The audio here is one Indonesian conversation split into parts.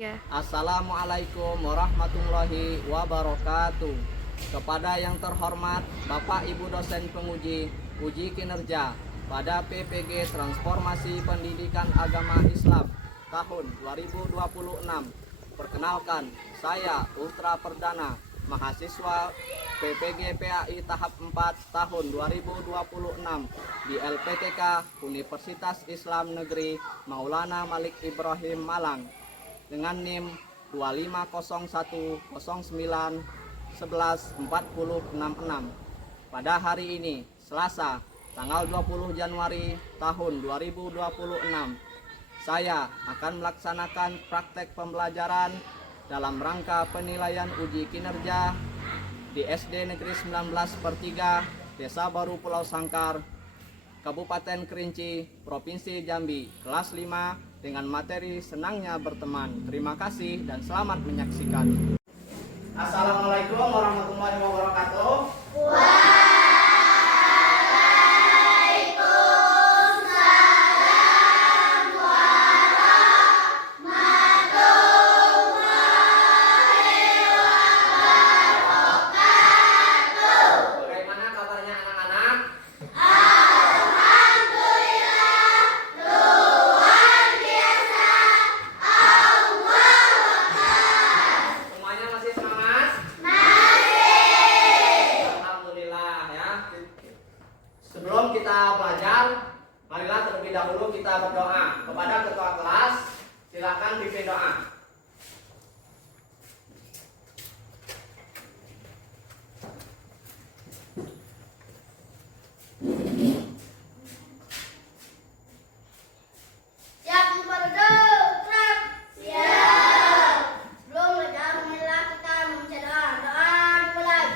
Ya. Assalamualaikum warahmatullahi wabarakatuh. Kepada yang terhormat Bapak Ibu dosen penguji uji kinerja pada PPG Transformasi Pendidikan Agama Islam tahun 2026. Perkenalkan, saya Ultra Perdana, mahasiswa PPG PAI tahap 4 tahun 2026 di LPTK Universitas Islam Negeri Maulana Malik Ibrahim Malang dengan NIM 250109114066. Pada hari ini, Selasa, tanggal 20 Januari tahun 2026, saya akan melaksanakan praktek pembelajaran dalam rangka penilaian uji kinerja di SD Negeri 19/3 Desa Baru Pulau Sangkar, Kabupaten Kerinci, Provinsi Jambi, kelas 5 dengan materi senangnya berteman. Terima kasih dan selamat menyaksikan. Assalamualaikum warahmatullahi wabarakatuh. Bagaimana kabarnya anak-anak? Semuanya masih semangat? Alhamdulillah ya. Sebelum kita belajar, marilah terlebih dahulu kita berdoa. Kepada ketua kelas, silakan pimpin doa. Siap memperdoa, siap. Sebelum belajar, marilah kita membaca doa. Doa dimulai.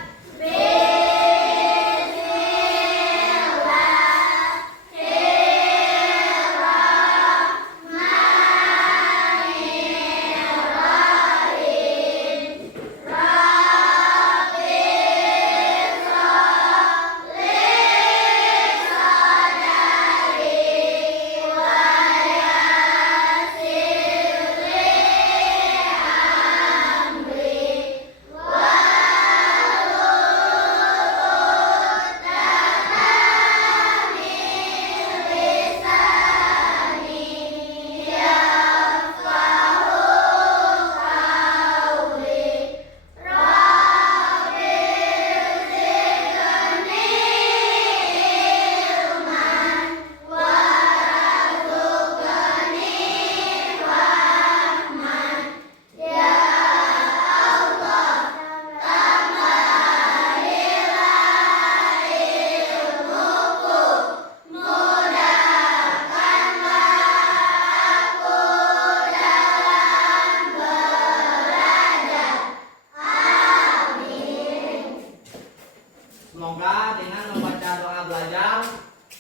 Semoga dengan membaca doa belajar,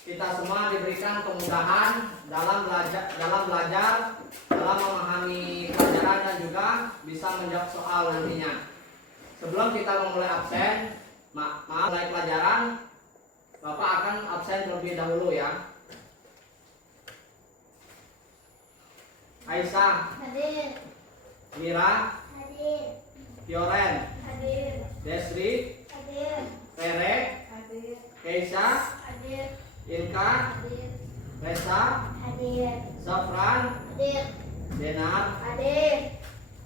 kita semua diberikan kemudahan dalam belajar, dalam memahami pelajaran dan juga bisa menjawab soal nantinya. Sebelum kita memulai absen, mulai pelajaran, Bapak akan absen terlebih dahulu ya. Aisyah, Hadir, Mira, hadir, Fioren, hadir, Desri, hadir, Rere, hadir, Keisha, hadir, Inka, hadir, Resa, hadir, Safran, hadir, Denar, hadir,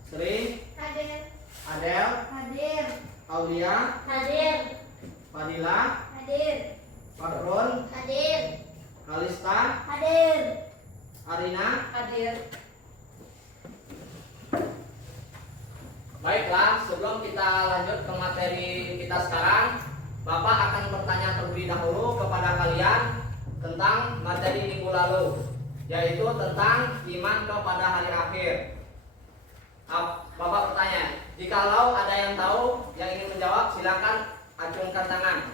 Sri, hadir, Adel, hadir, Aulia, hadir, Fadila, hadir, Fadrun, hadir, Kalista, hadir, Arina. hadir. Baiklah, sebelum kita lanjut ke materi kita sekarang, Bapak akan bertanya terlebih dahulu kepada kalian tentang materi minggu lalu, yaitu tentang iman kepada hari akhir. Bapak bertanya, jikalau ada yang tahu yang ingin menjawab, silakan acungkan tangan.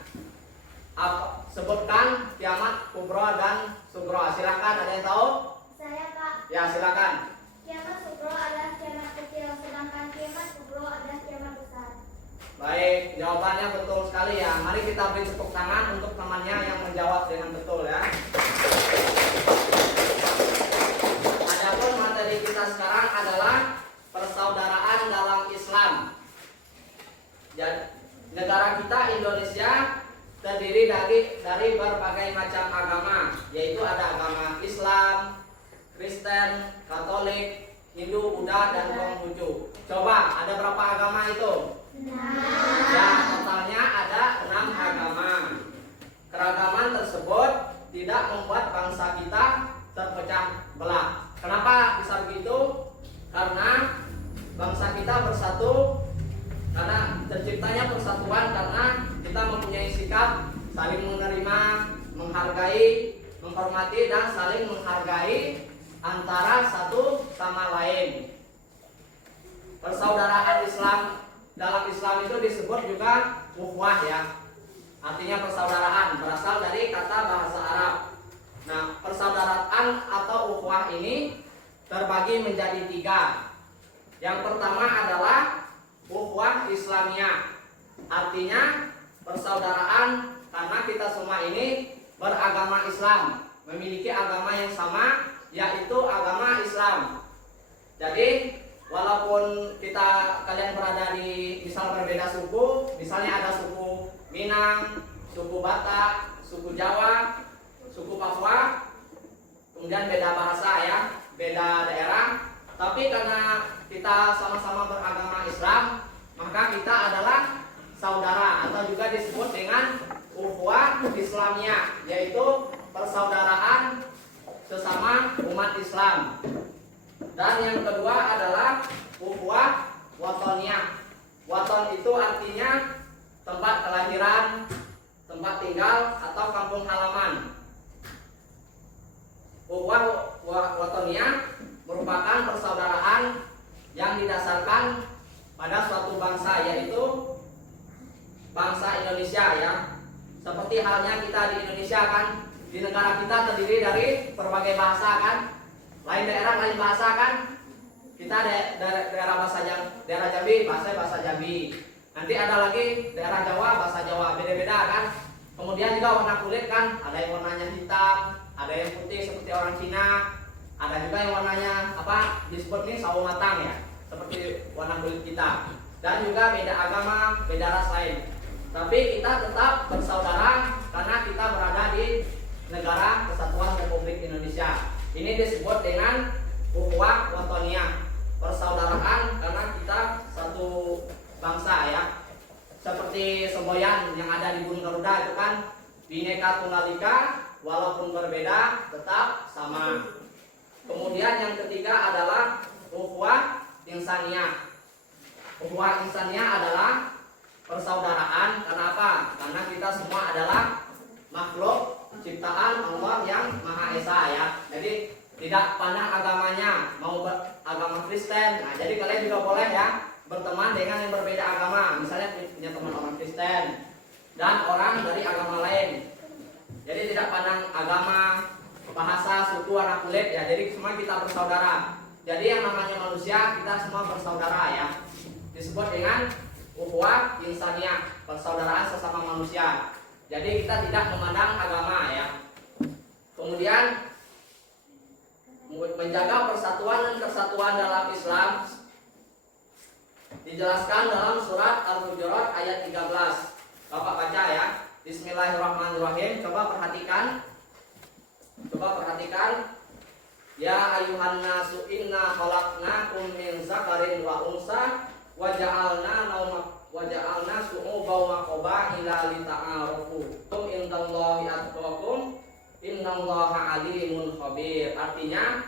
Sebutkan kiamat kubro dan sugro. Silakan, ada yang tahu? Saya Pak. Ya, silakan. Kiamat sugro adalah kiamat kecil, sedangkan kiamat kubro adalah kiamat besar. Baik, jawabannya betul sekali ya. Mari kita beri tepuk tangan untuk temannya yang menjawab dengan betul ya. Adapun materi kita sekarang adalah terdiri dari berbagai macam agama, yaitu ada agama Islam, Kristen, Katolik, Hindu, Buddha, dan Konghucu. Coba, ada berapa agama itu? Ya, totalnya ada 6 agama. Keragaman tersebut tidak membuat bangsa kita terpecah belah. Kenapa bisa begitu? Karena bangsa kita bersatu, karena terciptanya persatuan karena kita mempunyai sikap saling menerima, menghargai, menghormati, dan saling menghargai antara satu sama lain. Persaudaraan Islam, dalam Islam itu disebut juga ukhuwah ya. Artinya persaudaraan, berasal dari kata bahasa Arab. Nah, persaudaraan atau ukhuwah ini terbagi menjadi 3. Yang pertama adalah ukhuwah Islamiyah. Artinya persaudaraan karena kita semua ini beragama Islam, memiliki agama yang sama, yaitu agama Islam. Jadi walaupun kalian berada di misal berbeda suku, misalnya ada suku Minang, suku Batak, suku Jawa, suku Papua, kemudian beda bahasa ya, beda daerah, tapi karena kita sama-sama beragama Islam, maka kita adalah saudara atau juga disebut dengan ukhuwah Islamiyah, yaitu persaudaraan sesama umat Islam. Dan yang kedua adalah ukhuwah watoniyah. Waton itu artinya tempat kelahiran, tempat tinggal, atau kampung halaman. Ukhuwah watoniyah merupakan persaudaraan yang didasarkan pada suatu bangsa, yaitu bangsa Indonesia ya. Seperti halnya kita di Indonesia kan, di negara kita terdiri dari berbagai bahasa kan, lain daerah lain bahasa kan. Kita daerah daerah Jambi bahasa Jambi, nanti ada lagi daerah Jawa bahasa Jawa, beda-beda kan. Kemudian juga warna kulit kan, ada yang warnanya hitam, ada yang putih seperti orang Cina, ada juga yang warnanya disebut nih sawo matang ya, seperti warna kulit kita. Dan juga beda agama, beda ras lain, tapi kita tetap bersaudara karena kita berada di negara Kesatuan Republik Indonesia. Ini disebut dengan ukhuwah watoniyah, persaudaraan karena kita satu bangsa ya. Seperti semboyan yang ada di Gunung Garuda itu kan, Bhinneka Tunggal Ika, walaupun berbeda tetap sama. Kemudian yang ketiga adalah ukhuwah insaniyah. Ukhuwah insaniyah adalah persaudaraan karena apa? Karena kita semua adalah makhluk ciptaan Allah yang Maha Esa ya. Jadi tidak pandang agamanya, mau agama Kristen. Nah, jadi kalian juga boleh ya berteman dengan yang berbeda agama. Misalnya punya teman orang Kristen dan orang dari agama lain. Jadi tidak pandang agama, bahasa, suku, warna kulit ya. Jadi semua kita bersaudara. Jadi yang namanya manusia kita semua bersaudara ya. Disebut dengan ukhuwah insaniyah, persaudaraan sesama manusia. Jadi kita tidak memandang agama ya. Kemudian menjaga persatuan dan kesatuan dalam Islam dijelaskan dalam surat Al-Hujurat ayat 13. Bapak baca ya. Bismillahirrahmanirrahim. Coba perhatikan. Ya ayuhan nasu inna khalaqnakum min zakarin wa unsa wa ja'alna su'uban wa qabaila lita'arafu. Tum indallahi atqakum innallaha alimun khabir. Artinya,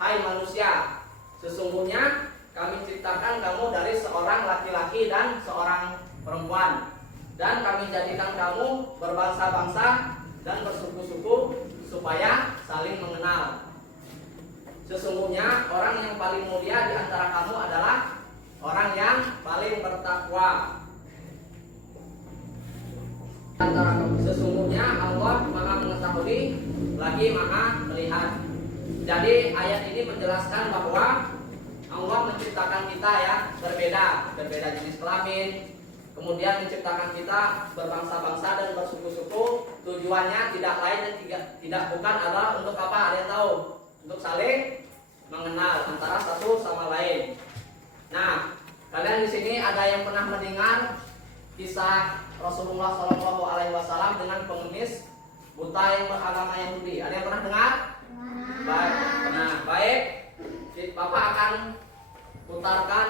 hai manusia, sesungguhnya kami ciptakan kamu dari seorang laki-laki dan seorang perempuan, dan kami jadikan kamu berbangsa-bangsa dan bersuku-suku supaya saling mengenal. Sesungguhnya orang yang paling mulia di antara kamu adalah orang yang paling bertakwa. Sesungguhnya Allah Maha mengetahui lagi Maha melihat. Jadi ayat ini menjelaskan bahwa Allah menciptakan kita ya berbeda jenis kelamin. Kemudian menciptakan kita berbangsa-bangsa dan bersuku-suku. Tujuannya tidak lain dan tidak bukan adalah untuk apa? Ada yang tahu? Untuk saling mengenal antara satu sama lain. Nah, kalian di sini ada yang pernah mendengar kisah Rasulullah SAW dengan pengemis buta yang beragama Yahudi. Ada yang pernah dengar? Baik. Nah, baik. Bapak akan putarkan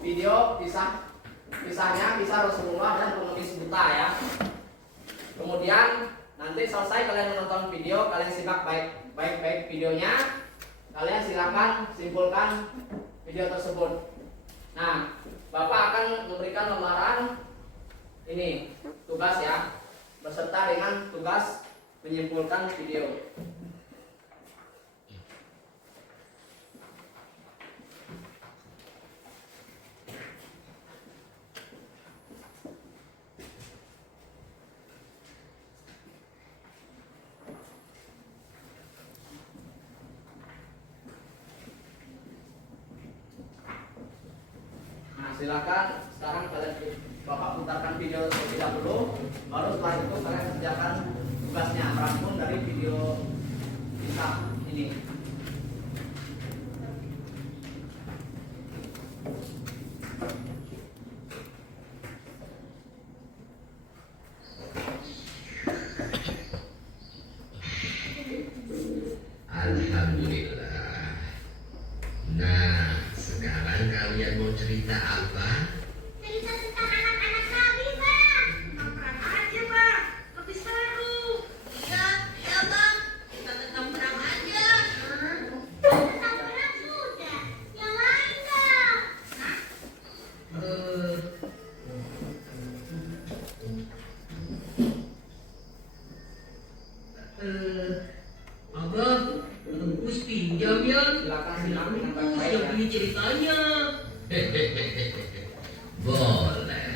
video kisahnya, kisah Rasulullah dan pengemis buta ya. Kemudian nanti selesai kalian menonton video, kalian simak baik videonya. Kalian silakan simpulkan video tersebut. Nah, Bapak akan memberikan lembaran ini tugas ya, beserta dengan tugas menyimpulkan video. Silakan sekarang Bapak putarkan video terlebih dahulu, baru setelah itu kalian kerjakan tugasnya merangkum dari video kisah ini. Alhamdulillah. Nah, sekarang kalian mau cerita apa? Cerita tentang anak-anak Nabi, Bang. Perang aja, Bang. Lebih seru. Iya, iya, Bang. Kita tentang perang aja. Tentang perang sudah. Yang lain dong. Abang, Tengkus pinjam ya? Silakan simak dengan Tengkus baik-baik yang ya. punya ceritanya. Boleh.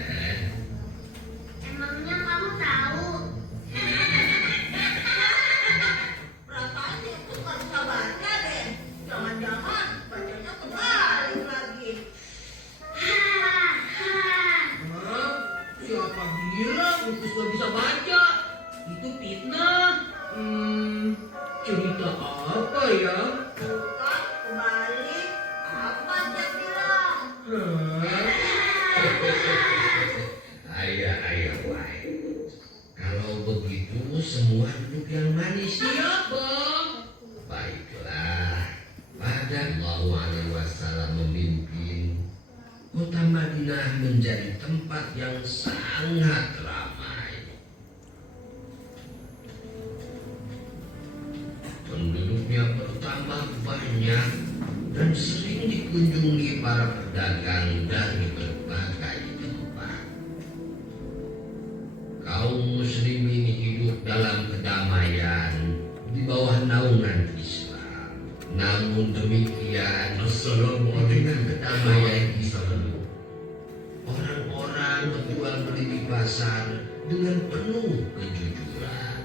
Emangnya kamu tahu? Rasanya itu nggak bisa baca deh. Jangan-jangan bacanya kebalik lagi. Hah? Siapa bilang Tengkus gak bisa baca? Itu fitnah. Cerita apa ya? Bukan kebalik. Apa dia bilang? Ayah, wahai. Kalau begitu semua duduk yang manis. Siap, Bang. Baiklah. Pada Allahu Alaihi Wasallam memimpin, kota Madinah menjadi tempat yang sangat ramai. Penduduknya bertambah banyak dan sering dikunjungi para pedagang dari berbagai tempat. Kaum muslimin hidup dalam kedamaian di bawah naungan Islam. Namun demikian, dengan kedamaian itu, orang-orang berjual beli di pasar dengan penuh kejujuran.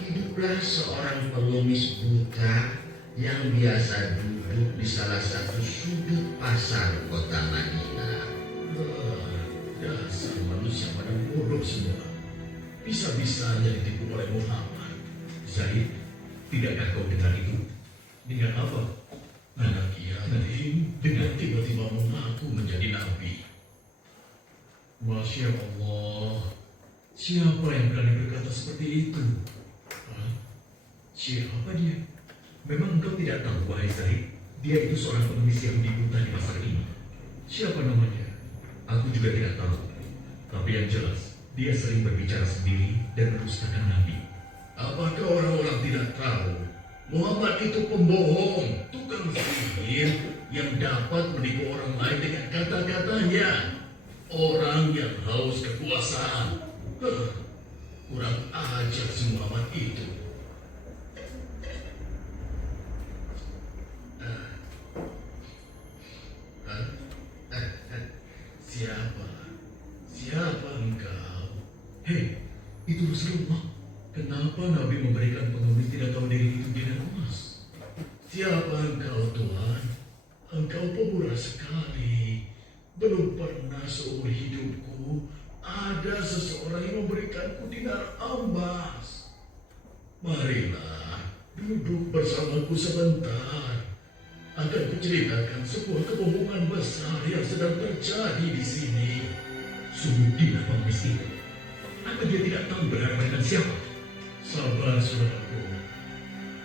Hiduplah seorang pengemis buta yang biasa duduk di salah satu sudut pasar kota Madinah. Dasar manusia pada bodoh semua. Bisa-bisanya ditipu oleh Muhammad. Zaid, tidakkah kau dengar itu? Dengan apa? Anak yatim dengan tiba-tiba mengaku menjadi nabi. Masya Allah. Siapa yang berani berkata seperti itu? Hah? Siapa dia? Memang engkau tidak tahu, wahai Zaid? Dia itu seorang pengemis Yahudi buta di pasar ini. Siapa namanya? Aku juga tidak tahu. Tapi yang jelas, dia sering berbicara sendiri dan mendustakan Nabi. Apakah orang-orang tidak tahu? Muhammad itu pembohong, tukang sihir yang dapat menipu orang lain dengan kata-katanya. Orang yang haus kekuasaan. Kurang ajar si Muhammad itu. Siapa engkau? Hei, itu Rasulullah. Kenapa Nabi memberikan pengemis tidak tahu diri itu dinar emas? Siapa engkau, Tuhan? Engkau pemurah sekali. Belum pernah seumur hidupku ada seseorang yang memberikanku dinar emas. Marilah duduk bersamaku sebentar. Akan kuceritakan sebuah kebohongan besar yang sedang terjadi di sini. Sungguh dia pengemis itu Apa dia tidak tahu berhadapan dengan siapa? Sabar, saudaraku.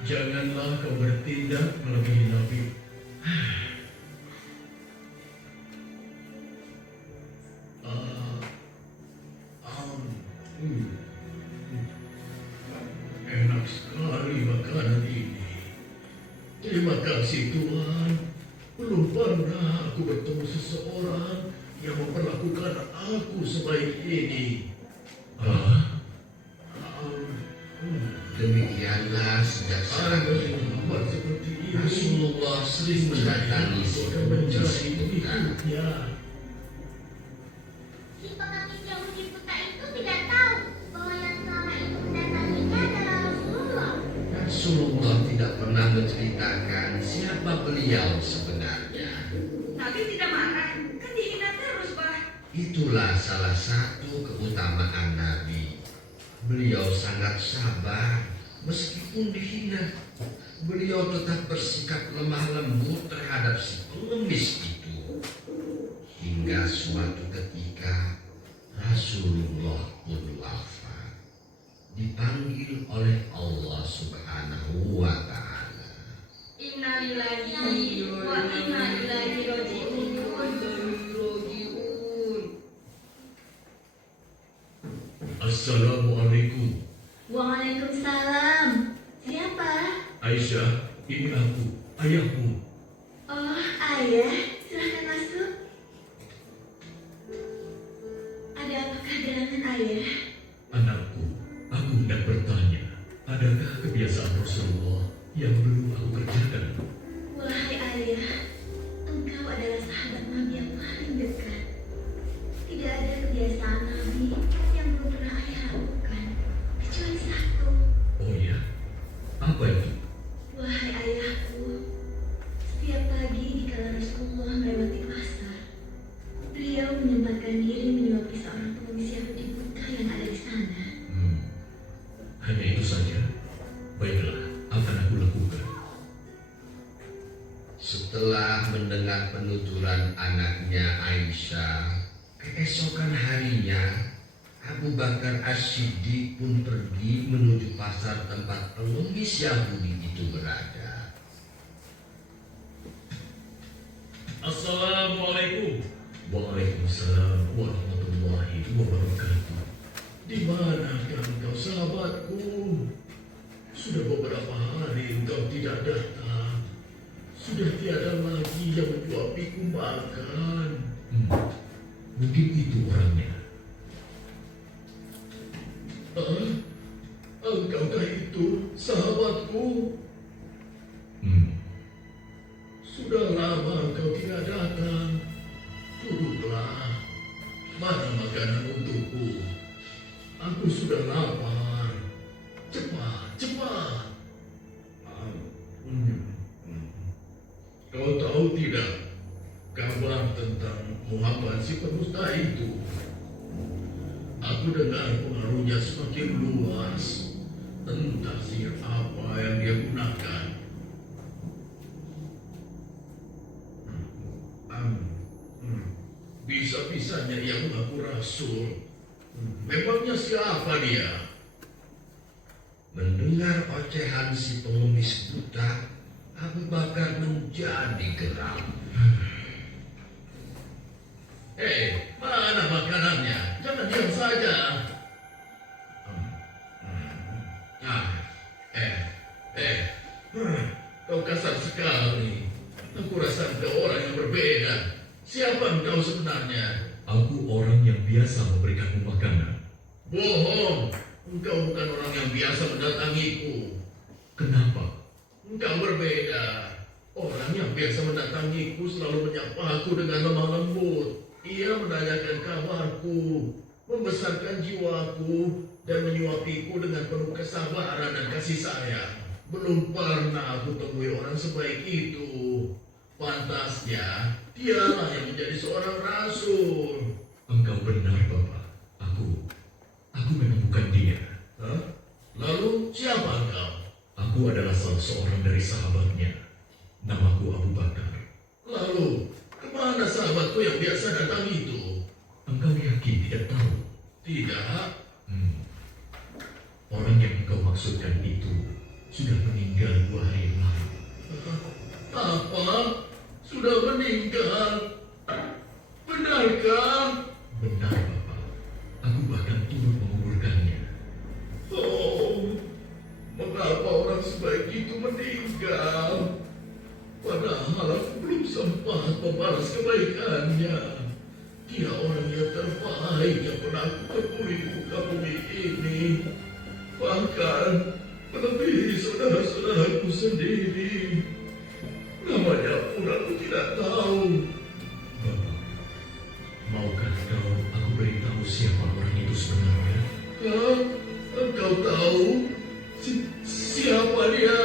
Janganlah kau bertindak melebihi Nabi. Ah, hmm. Enak sekali makanan ini. Terima kasih Tuhan. Belum pernah aku bertemu seseorang yang memperlakukan aku sebaik ini. Ah, Demikianlah sejak saat ada itu sahabat seperti ini. Rasulullah sering mendatangi si Akan pengemis mencari buta. hidupnya. Si pengemis Yahudi buta itu tidak tahu bahwa yang selama itu mendatanginya adalah Rasulullah. Rasulullah tidak pernah menceritakan siapa beliau sebenarnya. Nabi tidak marah, kan dihina terus, Bah. Itulah salah satu keutamaan Nabi. Beliau sangat sabar meskipun dihina. Beliau tetap bersikap lemah lembut terhadap si pengemis itu. Hingga suatu ketika Rasulullah pun wafat, dipanggil oleh Allah Subhanahu wa Ta'ala. Innalillahi wa inna ilaihi raji'un. Assalamualaikum. Waalaikumsalam. Siapa? Aisyah, ini aku, ayahmu. Oh, ayah. Silahkan masuk. Ada apakah gerangan ayah? Anakku, aku hendak bertanya, adakah kebiasaan Rasulullah yang belum aku kerjakan? Wahai ayah, engkau adalah sahabat Nabi yang paling dekat. Tidak ada kebiasaan Nabi yang belum pernah ayah lakukan, kecuali satu. Oh ya, apa itu? Wahai ayahku, setiap pagi dikala Rasulullah melewati pasar, beliau menyempatkan diri menyuapi seorang pengemis Yahudi buta yang ada di sana. Hanya itu saja? Baiklah, akan aku lakukan. Setelah mendengar penuturan anaknya Aisyah, keesokan harinya Abu Bakar As-Siddiq pun pergi menuju pasar tempat pengemis Yahudi itu berada. Assalamualaikum. Waalaikumsalam warahmatullahi wabarakatuh. Di manakah engkau sahabatku? Sudah beberapa hari engkau tidak datang. Sudah tiada lagi yang menyuapiku makan. Mungkin itu orangnya. Engkaukah itu sahabatku? Sudah lama engkau tidak datang. Duduklah. Mana makanan untukku? Aku sudah lapar. Cepat, cepat. Kau tahu tidak kabar tentang Muhammad si pendusta itu? Aku dengar pengaruhnya semakin luas. Entah sihir apa yang dia gunakan. Bisa-bisanya ia mengaku rasul. Memangnya siapa dia? Mendengar ocehan si pengemis buta, Abu Bakar menjadi geram. Mana makanannya? Jangan diam saja. Kau kasar sekali. Aku rasa engkau orang yang berbeda. Siapa engkau sebenarnya? Aku orang yang biasa memberikanmu makanan. Bohong. Engkau bukan orang yang biasa mendatangiku. Kenapa? Engkau berbeda. Orang yang biasa mendatangiku selalu menyapa aku dengan lemah lembut. Ia menanyakan kabarku, membesarkan jiwaku, dan menyuapiku dengan penuh kesabaran dan kasih sayang. Belum pernah aku temui orang sebaik itu. Pantasnya, dialah yang menjadi seorang rasul. Engkau benar, Bapak. Aku memang bukan dia. Hah? Lalu siapa engkau? Aku adalah salah seorang dari sahabatnya. Namaku Abu Bakar. Lalu, kemana sahabatku yang biasa datang itu? Engkau yakin tidak tahu? Tidak. Apa? Sudah meninggal? Benarkah? Benar, Bapak. Aku bahkan turut menguburkannya. Oh, mengapa orang sebaik itu meninggal? Padahal aku belum sempat membalas kebaikannya. Dia orang yang terbaik yang pernah aku temui di muka bumi ini. Bahkan melebihi saudara-saudaraku sendiri. Namanya pun aku tidak tahu. Bapak, maukah aku beritahu siapa orang itu sebenarnya? Hah? Engkau tahu? Siapa dia?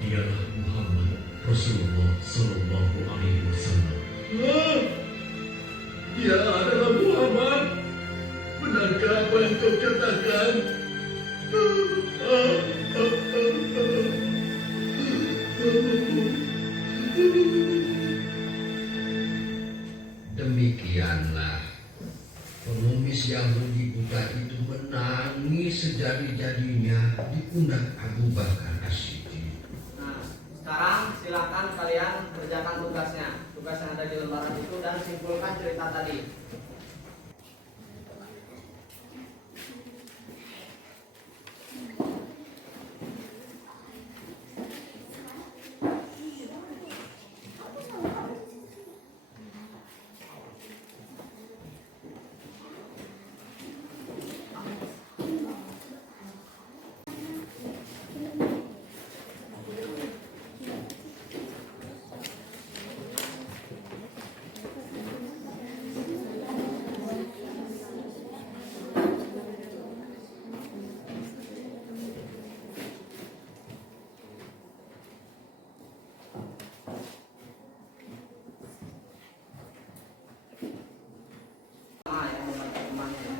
Dialah Muhammad Rasulullah Sallallahu Alaihi Wasallam. Hah? Dia adalah Muhammad. Benarkah apa yang kau katakan? Demikianlah pengemis Yahudi buta itu menangis sejadi-jadinya di pundak Abu Bakar As-Siddiq. Nah, sekarang silakan kalian kerjakan tugasnya. Tugas yang ada di lembaran itu dan simpulkan cerita tadi. Yang membantu temannya.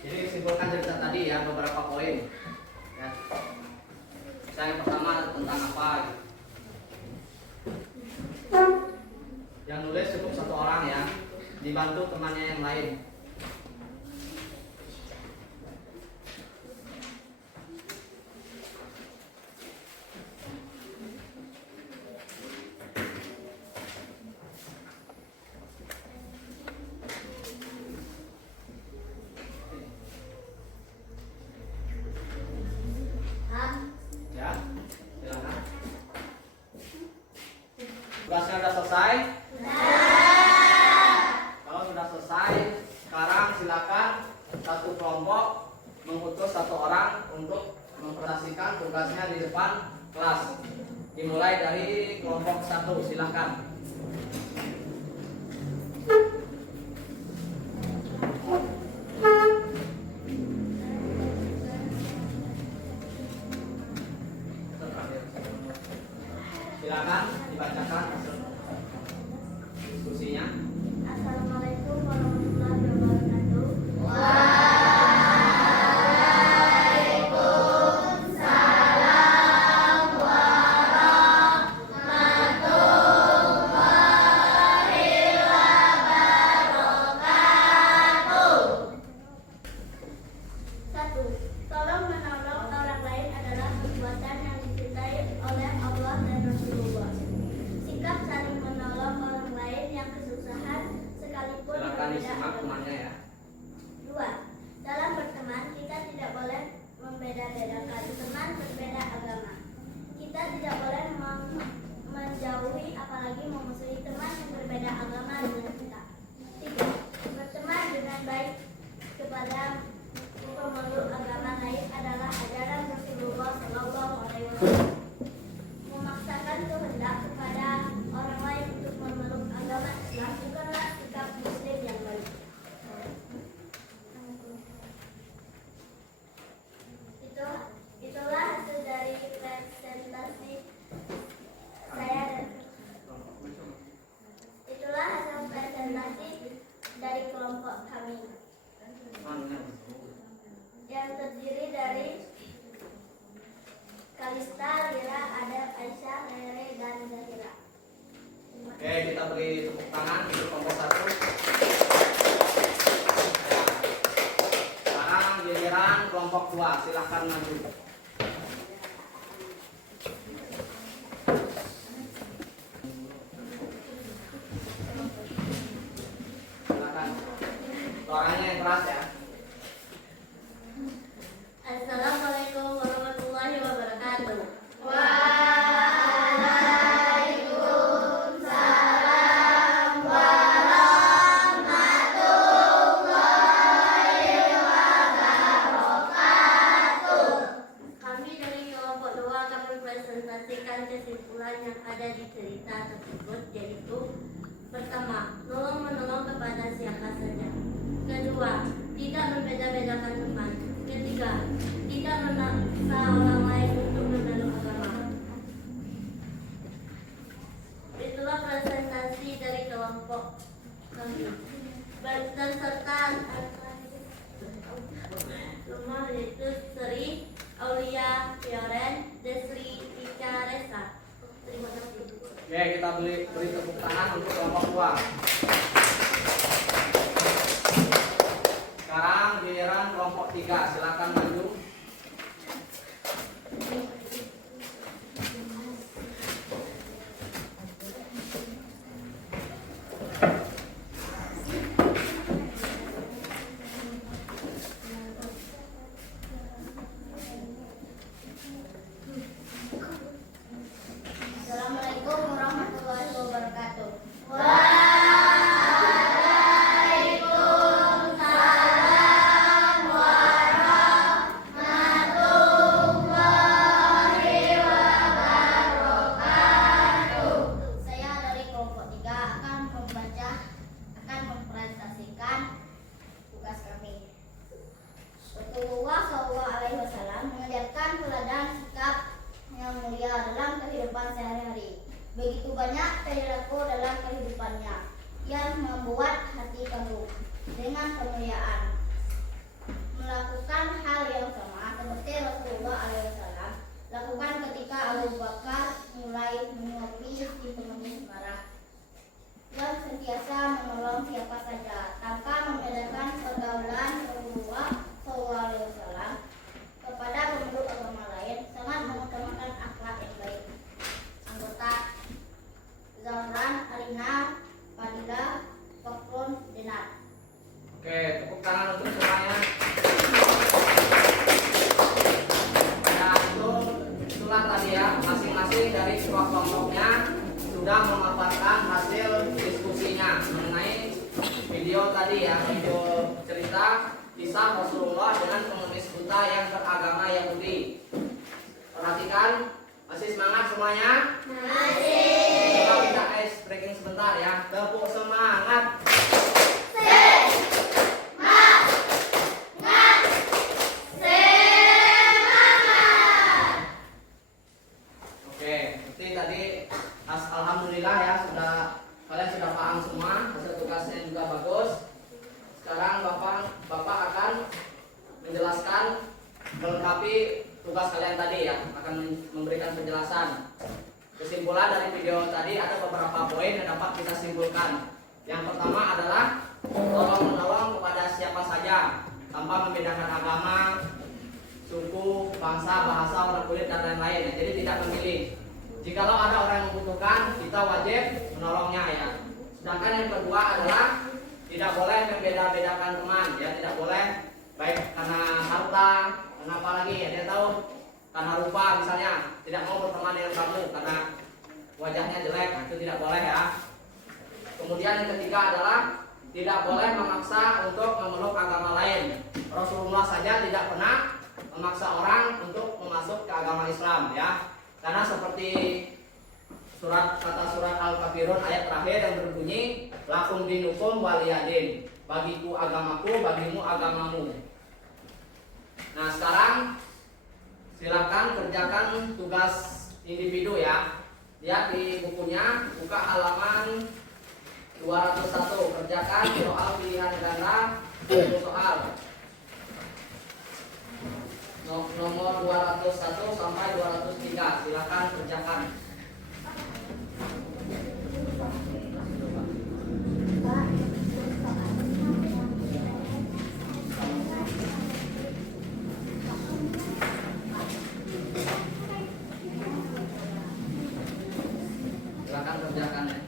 Jadi simpulkan cerita tadi ya, beberapa poin. Ya. Misalnya yang pertama tentang apa? Gitu. Yang nulis cukup satu orang ya, dibantu temannya yang lain. Ya, silakan. Tugasnya sudah selesai? Kalau sudah selesai, sekarang silakan satu kelompok mengutus satu orang untuk mempresentasikan tugasnya di depan kelas. Dimulai dari kelompok 1, silakan. Silakan dibacakan hasil diskusinya. Assalamualaikum warahmatullahi wabarakatuh. Satu, tolong menolong orang lain adalah perbuatan yang dicintai oleh Allah dan Rasulullah. Sikap Kalista, Lira, Adam, Aisyah, Rere, dan Zahira. Oke, kita beri tepuk tangan untuk kelompok 1. Sekarang giliran kelompok 2, silahkan maju. Silakan. Suaranya yang keras ya. Assalamualaikum warahmatullahi wabarakatuh. Kami dari kelompok 2 akan mempresentasikan kesimpulan yang ada di cerita tersebut, yaitu pertama, menolong kepada siapa saja. Kedua, tidak membeda-bedakan teman. Ketiga, tidak memaksa orang lain untuk memeluk agama. Itulah presentasi dari kelompok kami. Berserta rumah yaitu Sri, Aulia, Fioren, Desri, Tika, Resa. Terima kasih. Oke, kita beri tepuk tangan untuk kelompok 2. Sekarang giliran kelompok 3, silakan maju. Assalamualaikum warahmatullahi wabarakatuh. Saya dari kelompok 3 akan mempresentasikan tugas kami. Rasulullah SAW mengajarkan teladan sikap yang mulia dalam kehidupan sehari-hari. Begitu banyak perilaku dalam kehidupannya yang membuat hati kagum dengan kemuliaan. Melakukan hal yang sama seperti Rasulullah SAW lakukan ketika Abu Bakar mulai menyuapi si pengemis marah, dan sentiasa menolong siapa saja tanpa membedakan pergaulan Rasulullah SAW kepada pemeluk agama lain, sangat mengutamakan akhlak yang baik. Anggota Zahran, Arina, Fadila, Fakrun, Denat. Oke, tepuk tangan untuk semuanya. Ya, itulah tadi ya, masing-masing dari kelompoknya sudah memaparkan hasil diskusinya mengenai video tadi ya, video cerita kisah Rasulullah dengan pengemis buta yang beragama Yahudi. Perhatikan, masih semangat semuanya? Masih. Coba kita ice breaking sebentar ya. Tepuk semangat. Oke, seperti tadi alhamdulillah ya, kalian sudah paham semua, hasil tugasnya juga bagus. Sekarang Bapak akan menjelaskan melengkapi tugas kalian tadi ya, akan memberikan penjelasan. Kesimpulan dari video tadi ada beberapa poin yang dapat kita simpulkan. Yang pertama adalah tolong-menolong kepada siapa saja tanpa membedakan agama, suku, bangsa, bahasa, warna kulit dan lain-lain. Jadi tidak memilih. Jikalau ada orang yang membutuhkan, kita wajib menolongnya ya. Sedangkan yang kedua adalah tidak boleh membeda-bedakan teman ya, tidak boleh baik karena harta, karena apa lagi ya, dia tahu karena rupa misalnya, tidak mau berteman dengan kamu karena wajahnya jelek, nah, itu tidak boleh ya. Kemudian yang ketiga adalah tidak boleh memaksa untuk memeluk agama lain. Rasulullah saja tidak pernah memaksa orang untuk masuk ke agama Islam ya. Karena seperti kata surat Al-Kafirun ayat terakhir yang berbunyi lakum dinukum waliyadin, bagiku agamaku, bagimu agamamu. Nah sekarang silakan kerjakan tugas individu ya. Lihat di bukunya, buka halaman 201, kerjakan soal pilihan ganda 10 soal. nomor 201 sampai 203. Silakan kerjakan. Silakan kerjakan ya.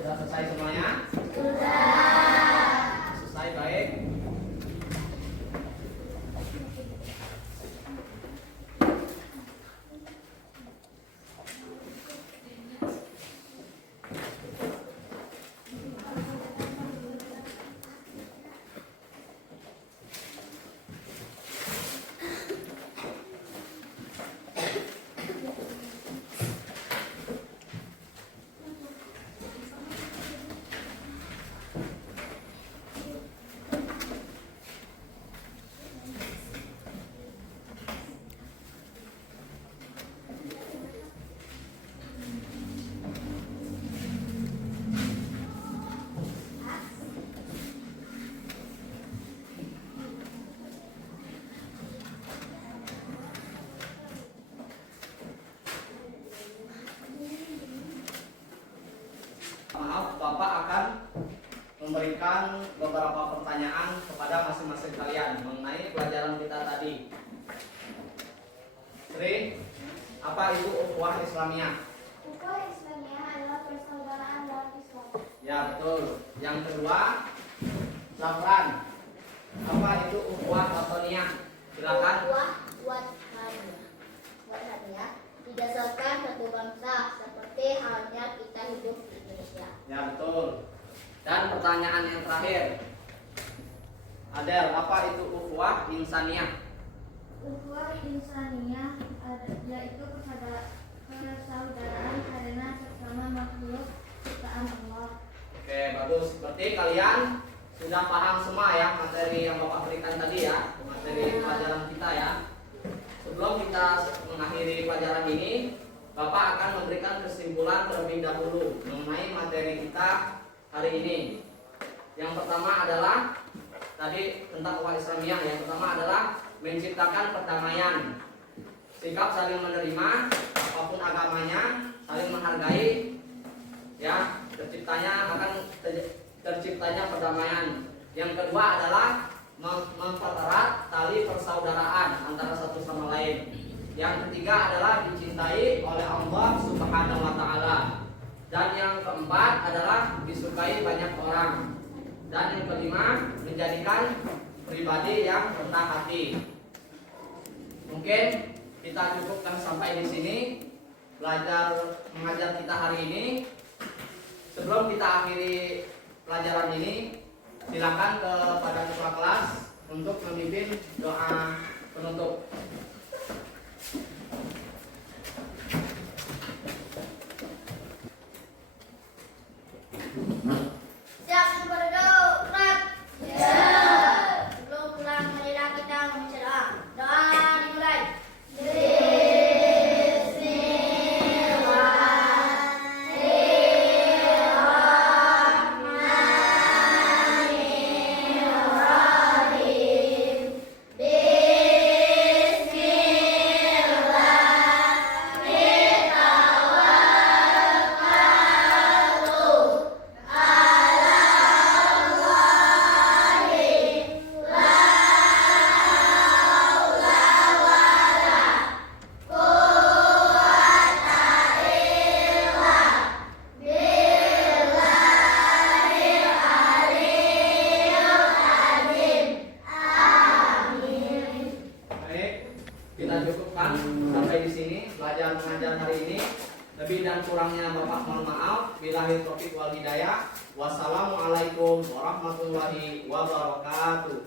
Sudah selesai semuanya? Selesai, baik. Maaf, Bapak akan memberikan beberapa pertanyaan kepada masing-masing kalian mengenai pelajaran kita tadi. Sri, apa itu ukhuwah Islamiyah? Ukhuwah Islamiyah adalah persaudaraan dalam Islam. Ya, betul. Yang kedua, Zafran, apa itu ukhuwah watoniyah? Silakan. Ukhuwah wataniyah didasarkan satu bangsa seperti halnya kita hidup di Indonesia. Ya, betul. Dan pertanyaan yang terakhir, Adel, apa itu ukhuwah insaniyah? Ukhuwah insaniyah yaitu persaudaraan karena sesama makhluk ciptaan Allah. Oke, bagus. Berarti kalian sudah paham semua ya materi yang Bapak berikan tadi ya, materi pelajaran kita ya. Sebelum kita mengakhiri pelajaran ini, Bapak akan memberikan kesimpulan terlebih dahulu mengenai materi kita hari ini. Yang pertama adalah tadi tentang ukhuwah Islamiyah. Yang pertama adalah menciptakan perdamaian, sikap saling menerima apapun agamanya, saling menghargai, ya terciptanya perdamaian. Yang kedua adalah mempererat tali persaudaraan antara satu sama lain. Yang ketiga adalah dicintai oleh Allah Subhanahu wa taala. Dan yang keempat adalah disukai banyak orang. Dan yang kelima, menjadikan pribadi yang rendah hati. Mungkin kita cukupkan sampai di sini mengajar kita hari ini. Sebelum kita akhiri pelajaran ini, silakan kepada ketua kelas untuk memimpin doa penutup. Siap berdoa. Siap. Sebelum pulang marilah kita membaca doa. Doa dimulai. Kita cukupkan sampai di sini pelajaran mengajar hari ini. Lebih dan kurangnya Bapak mohon maaf. Billahi taufiq wal hidayah. Wassalamualaikum warahmatullahi wabarakatuh.